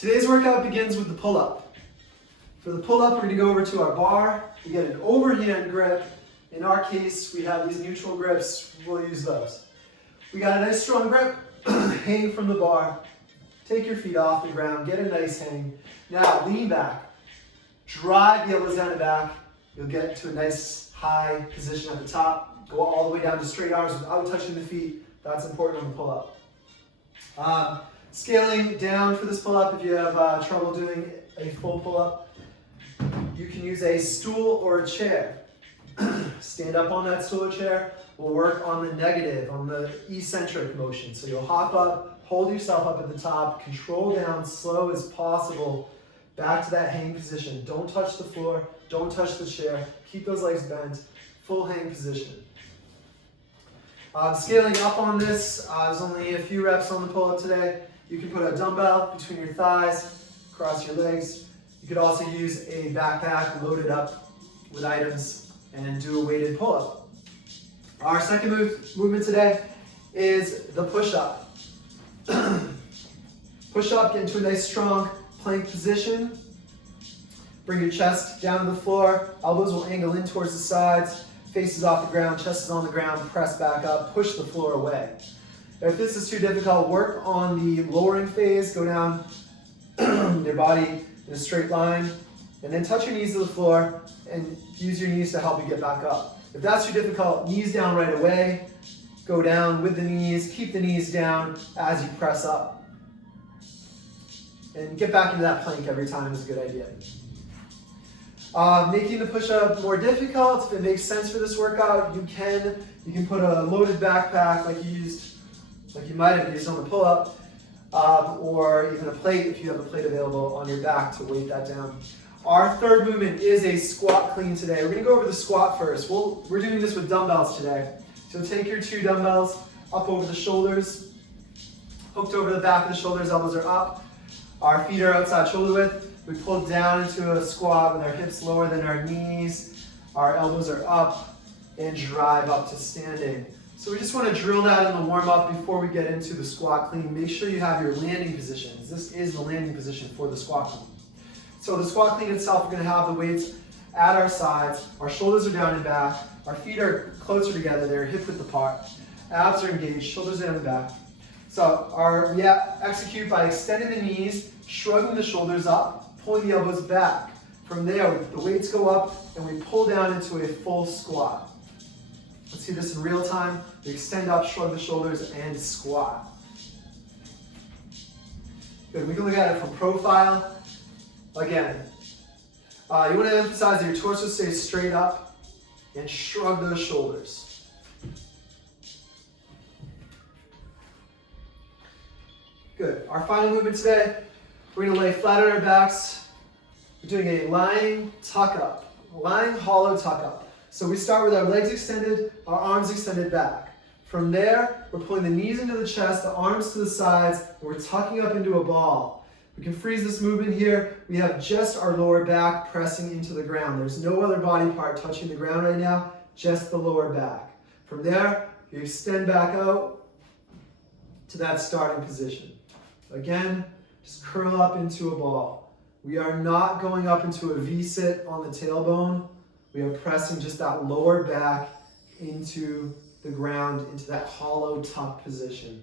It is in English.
Today's workout begins with the pull-up. For the pull-up, we're going to go over to our bar. We get an overhand grip. In our case, we have these neutral grips. We'll use those. We got a nice strong grip. Hang from the bar. Take your feet off the ground. Get a nice hang. Now, lean back. Drive the elbows down and back. You'll get to a nice high position at the top. Go all the way down to straight arms without touching the feet. That's important on the pull-up. Scaling down for this pull-up, if you have trouble doing a full pull-up, you can use a stool or a chair. Stand up on that stool or chair. We'll work on the negative, on the eccentric motion. So you'll hop up, hold yourself up at the top, control down slow as possible, back to that hang position. Don't touch the floor, don't touch the chair. Keep those legs bent, full hang position. Scaling up on this, there's only a few reps on the pull-up today. You can put a dumbbell between your thighs, cross your legs. You could also use a backpack loaded up with items and do a weighted pull-up. Our second movement today is the push-up. Push-up, get into a nice strong plank position. Bring your chest down to the floor. Elbows will angle in towards the sides. Face is off the ground, chest is on the ground. Press back up, push the floor away. If this is too difficult, work on the lowering phase. Go down your body in a straight line, and then touch your knees to the floor and use your knees to help you get back up. If that's too difficult, knees down right away. Go down with the knees, keep the knees down as you press up. And get back into that plank every time is a good idea. Making the push-up more difficult, if it makes sense for this workout, you can put a loaded backpack like you might have used on the pull-up, or even a plate if you have a plate available on your back to weight that down. Our third movement is a squat clean today. We're going to go over the squat first. We're doing this with dumbbells today. So take your two dumbbells up over the shoulders, hooked over the back of the shoulders, elbows are up. Our feet are outside shoulder width. We pull down into a squat with our hips lower than our knees. Our elbows are up and drive up to standing. So we just want to drill that in the warm-up before we get into the squat clean. Make sure you have your landing positions. This is the landing position for the squat clean. So the squat clean itself, we're going to have the weights at our sides. Our shoulders are down and back. Our feet are closer together. They're hip-width apart. Abs are engaged. Shoulders down and back. So we execute by extending the knees, shrugging the shoulders up, pulling the elbows back. From there, the weights go up and we pull down into a full squat. Let's see this in real time. We extend up, shrug the shoulders, and squat. Good. We can look at it from profile. Again, you want to emphasize that your torso stays straight up and shrug those shoulders. Good. Our final movement today, we're going to lay flat on our backs. We're doing a lying tuck up, lying hollow tuck up. So we start with our legs extended, our arms extended back. From there, we're pulling the knees into the chest, the arms to the sides, and we're tucking up into a ball. We can freeze this movement here. We have just our lower back pressing into the ground. There's no other body part touching the ground right now, just the lower back. From there, you extend back out to that starting position. Again, just curl up into a ball. We are not going up into a V-sit on the tailbone. We are pressing just that lower back into the ground, into that hollow tuck position.